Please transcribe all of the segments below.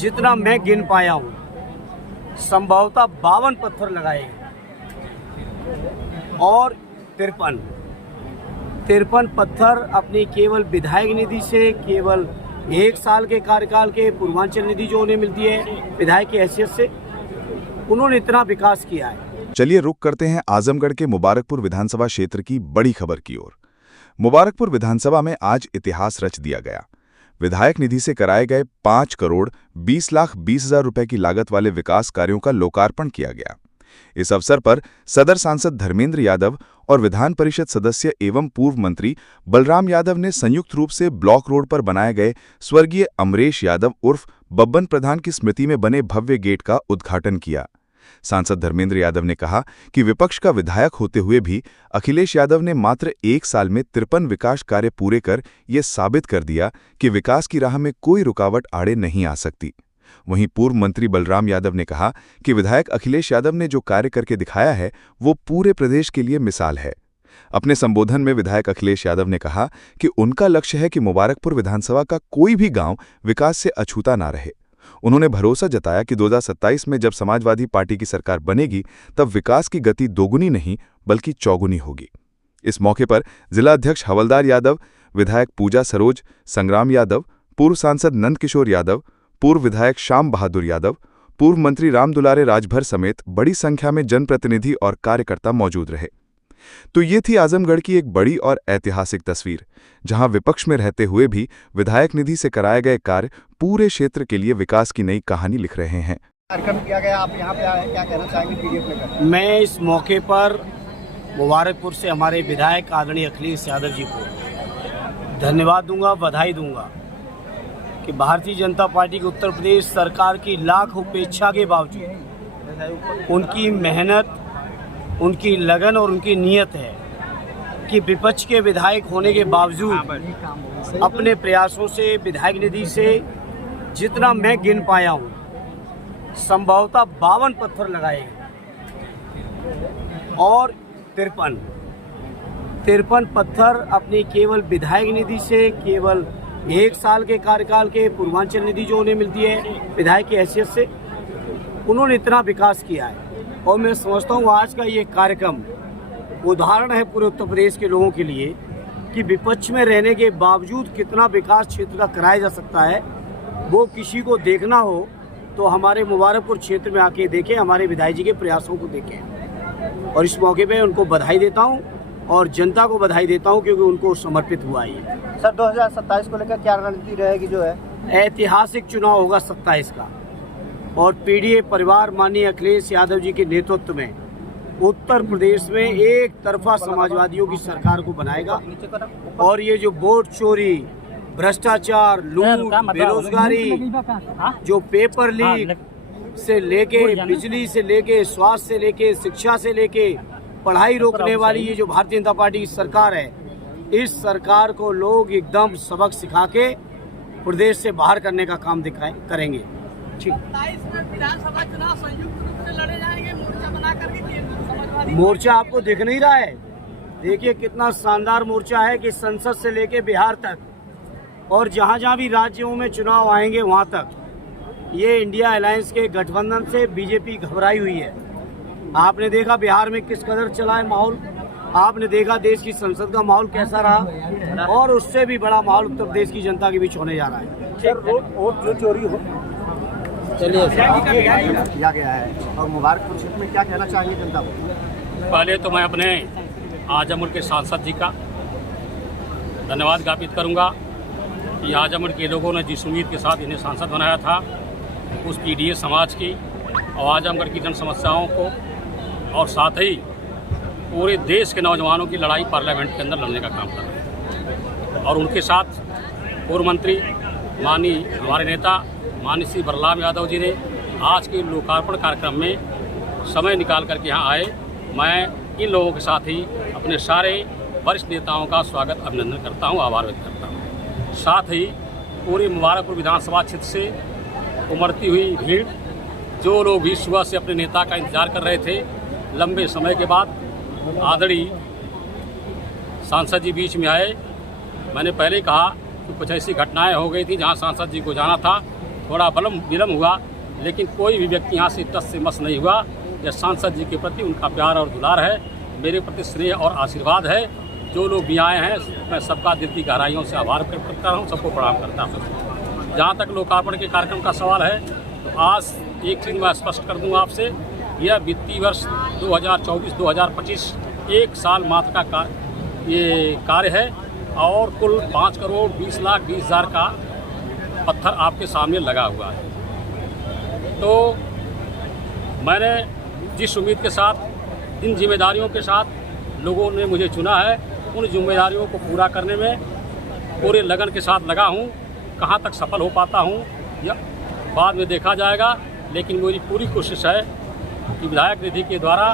जितना मैं गिन पाया हूँ संभवतः 52 पत्थर लगाए हैं और 53 पत्थर अपनी केवल विधायक निधि से, केवल 1 साल के कार्यकाल के पूर्वांचल निधि जो उन्हें मिलती है विधायक की हैसियत से, उन्होंने इतना विकास किया है। चलिए रुक करते हैं आजमगढ़ के मुबारकपुर विधानसभा क्षेत्र की बड़ी खबर की ओर। मुबारकपुर विधानसभा में आज इतिहास रच दिया गया। विधायक निधि से कराए गए 5,20,20,000 रुपए की लागत वाले विकास कार्यों का लोकार्पण किया गया। इस अवसर पर सदर सांसद धर्मेंद्र यादव और विधान परिषद सदस्य एवं पूर्व मंत्री बलराम यादव ने संयुक्त रूप से ब्लॉक रोड पर बनाए गए स्वर्गीय अमरेश यादव उर्फ बब्बन प्रधान की स्मृति में बने भव्य गेट का उद्घाटन किया। सांसद धर्मेंद्र यादव ने कहा कि विपक्ष का विधायक होते हुए भी अखिलेश यादव ने मात्र 1 साल में 53 विकास कार्य पूरे कर ये साबित कर दिया कि विकास की राह में कोई रुकावट आड़े नहीं आ सकती। वहीं पूर्व मंत्री बलराम यादव ने कहा कि विधायक अखिलेश यादव ने जो कार्य करके दिखाया है वो पूरे प्रदेश के लिए मिसाल है। अपने संबोधन में विधायक अखिलेश यादव ने कहा कि उनका लक्ष्य है कि मुबारकपुर विधानसभा का कोई भी गांव विकास से अछूता ना रहे। उन्होंने भरोसा जताया कि 2027 में जब समाजवादी पार्टी की सरकार बनेगी तब विकास की गति दोगुनी नहीं बल्कि चौगुनी होगी। इस मौके पर जिला अध्यक्ष हवलदार यादव, विधायक पूजा सरोज, संग्राम यादव, पूर्व सांसद नंदकिशोर यादव, पूर्व विधायक श्याम बहादुर यादव, पूर्व मंत्री राम दुलारे राजभर समेत बड़ी संख्या में जनप्रतिनिधि और कार्यकर्ता मौजूद रहे। तो ये थी आजमगढ़ की एक बड़ी और ऐतिहासिक तस्वीर, जहां विपक्ष में रहते हुए भी विधायक निधि से कराए गए कार्य पूरे क्षेत्र के लिए विकास की नई कहानी लिख रहे हैं। कार्यक्रम किया गया, आप यहाँ पे आए, क्या कहना चाहेंगे पीडीएफ लेकर? मैं इस मौके पर मुबारकपुर से हमारे विधायक आदरणीय अखिलेश यादव जी को धन्यवाद दूंगा, बधाई दूंगा कि भारतीय जनता पार्टी की उत्तर प्रदेश सरकार की लाख उपेक्षा के बावजूद उनकी मेहनत, उनकी लगन और उनकी नीयत है कि विपक्ष के विधायक होने के बावजूद अपने प्रयासों से विधायक निधि से जितना मैं गिन पाया हूँ संभवतः 52 पत्थर लगाए हैं और 53 पत्थर अपनी केवल विधायक निधि से, केवल 1 साल के कार्यकाल के पूर्वांचल निधि जो उन्हें मिलती है विधायक की हैसियत से, उन्होंने इतना विकास किया है। और मैं समझता हूँ आज का ये कार्यक्रम उदाहरण है पूरे उत्तर प्रदेश के लोगों के लिए कि विपक्ष में रहने के बावजूद कितना विकास क्षेत्र का कराया जा सकता है। वो किसी को देखना हो तो हमारे मुबारकपुर क्षेत्र में आके देखें, हमारे विधायक जी के प्रयासों को देखें। और इस मौके पे उनको बधाई देता हूँ और जनता को बधाई देता हूँ क्योंकि उनको समर्पित हुआ ये। सर 2027 को लेकर क्या रणनीति रहेगी? जो है ऐतिहासिक चुनाव होगा 27 का और पीडीए परिवार माननीय अखिलेश यादव जी के नेतृत्व में उत्तर प्रदेश में एक तरफा समाजवादियों की सरकार को बनाएगा। और ये जो वोट चोरी, भ्रष्टाचार, लूट, बेरोजगारी, जो पेपर लीक से लेके, बिजली से लेके, स्वास्थ्य से लेके, शिक्षा से लेके, पढ़ाई रोकने वाली ये जो भारतीय जनता पार्टी की सरकार है, इस सरकार को लोग एकदम सबक सिखा के प्रदेश से बाहर करने का काम करेंगे। 27 में विधानसभा चुनाव संयुक्त रूप से लड़े जाएंगे, मोर्चा बना करके। मोर्चा आपको दिख नहीं रहा है? देखिए कितना शानदार मोर्चा है कि संसद से लेके बिहार तक और जहाँ जहाँ भी राज्यों में चुनाव आएंगे वहाँ तक ये इंडिया अलायंस के गठबंधन से बीजेपी घबराई हुई है। आपने देखा बिहार में किस कदर चला है माहौल, आपने देखा देश की संसद का माहौल कैसा रहा और उससे भी बड़ा माहौल उत्तर प्रदेश की जनता के बीच होने जा रहा है। वोट जो चोरी हो चलिए किया गया है और मुबारकपुर क्षेत्र में क्या कहना चाहिए जनता को? पहले तो मैं अपने आजमगढ़ के सांसद जी का धन्यवाद ज्ञापित करूंगा कि आजमगढ़ के लोगों ने जिस उम्मीद के साथ इन्हें सांसद बनाया था उस पीडीए समाज की और आजमगढ़ की जन समस्याओं को और साथ ही पूरे देश के नौजवानों की लड़ाई पार्लियामेंट के अंदर लड़ने का काम कर रहे हैं। और उनके साथ पूर्व मंत्री माननीय हमारे नेता माननीय श्री बलराम यादव जी ने आज के लोकार्पण कार्यक्रम में समय निकाल करके यहाँ आए। मैं इन लोगों के साथ ही अपने सारे वरिष्ठ नेताओं का स्वागत, अभिनंदन करता हूँ, आभार व्यक्त करता हूँ। साथ ही पूरे मुबारकपुर विधानसभा क्षेत्र से उमड़ती हुई भीड़, जो लोग भी सुबह से अपने नेता का इंतजार कर रहे थे, लंबे समय के बाद आदरणीय सांसद जी बीच में आए। मैंने पहले कहा कि कुछ ऐसी घटनाएं हो गई थी जहां सांसद जी को जाना था थोड़ा विलम्ब हुआ, लेकिन कोई भी व्यक्ति यहाँ से टस से मस नहीं हुआ। यह सांसद जी के प्रति उनका प्यार और दुलार है, मेरे प्रति स्नेह और आशीर्वाद है। जो लोग भी आए हैं मैं सबका दिल की गहराइयों से आभार व्यक्त करता हूँ, सबको प्रणाम करता हूँ। जहाँ तक लोकार्पण के कार्यक्रम का सवाल है, तो आज एक चीज़ मैं स्पष्ट कर दूँगा आपसे, यह वित्तीय वर्ष 2024-2025 1 साल मात्र का ये कार्य है और कुल 5,20,20,000 का पत्थर आपके सामने लगा हुआ है। तो मैंने जिस उम्मीद के साथ, इन जिम्मेदारियों के साथ लोगों ने मुझे चुना है, उन जिम्मेदारियों को पूरा करने में पूरे लगन के साथ लगा हूँ। कहाँ तक सफल हो पाता हूँ यह बाद में देखा जाएगा, लेकिन मेरी पूरी कोशिश है कि विधायक निधि के द्वारा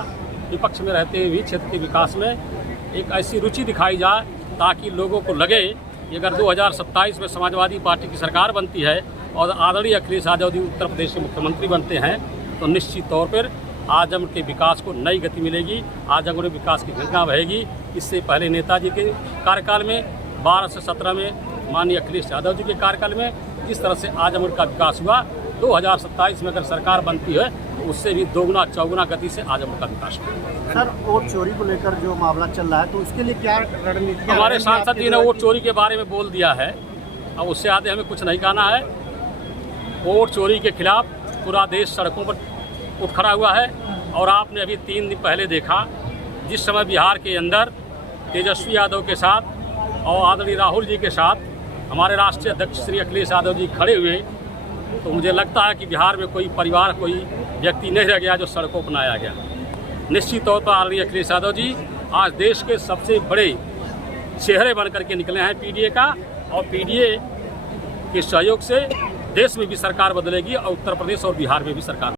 विपक्ष में रहते हुए भी क्षेत्र के विकास में एक ऐसी रुचि दिखाई जाए ताकि लोगों को लगे कि अगर 2027 में समाजवादी पार्टी की सरकार बनती है और आदरणीय अखिलेश यादव जी उत्तर प्रदेश के मुख्यमंत्री बनते हैं, तो निश्चित तौर पर आजमगढ़ के विकास को नई गति मिलेगी, आजमगढ़ विकास की गंगा बहेगी। इससे पहले नेताजी के कार्यकाल में 12 से 17 में माननीय अखिलेश यादव जी के कार्यकाल में जिस तरह से आजमगढ़ का विकास हुआ, 2027 में अगर सरकार बनती है तो उससे भी दोगुना चौगुना गति से आजमगढ़ का विकास होगा। सर, वोट चोरी को लेकर जो मामला चल रहा है, तो उसके लिए क्या रणनीति? हमारे सांसद जी ने वोट चोरी के बारे में बोल दिया है, अब उससे आगे हमें कुछ नहीं कहना है। वोट चोरी के खिलाफ पूरा देश सड़कों पर उठ खड़ा हुआ है और आपने अभी 3 दिन पहले देखा, जिस समय बिहार के अंदर तेजस्वी यादव के साथ और आदरणीय राहुल जी के साथ हमारे राष्ट्रीय अध्यक्ष श्री अखिलेश यादव जी खड़े हुए, तो मुझे लगता है कि बिहार में कोई परिवार, कोई व्यक्ति नहीं रह गया जो सड़कों पर आया गया। निश्चित तौर पर आदरणीय अखिलेश यादव जी आज देश के सबसे बड़े चेहरे बन करके निकले हैं पीडीए का, और पीडीए के सहयोग से देश में भी सरकार बदलेगी और उत्तर प्रदेश और बिहार में भी सरकार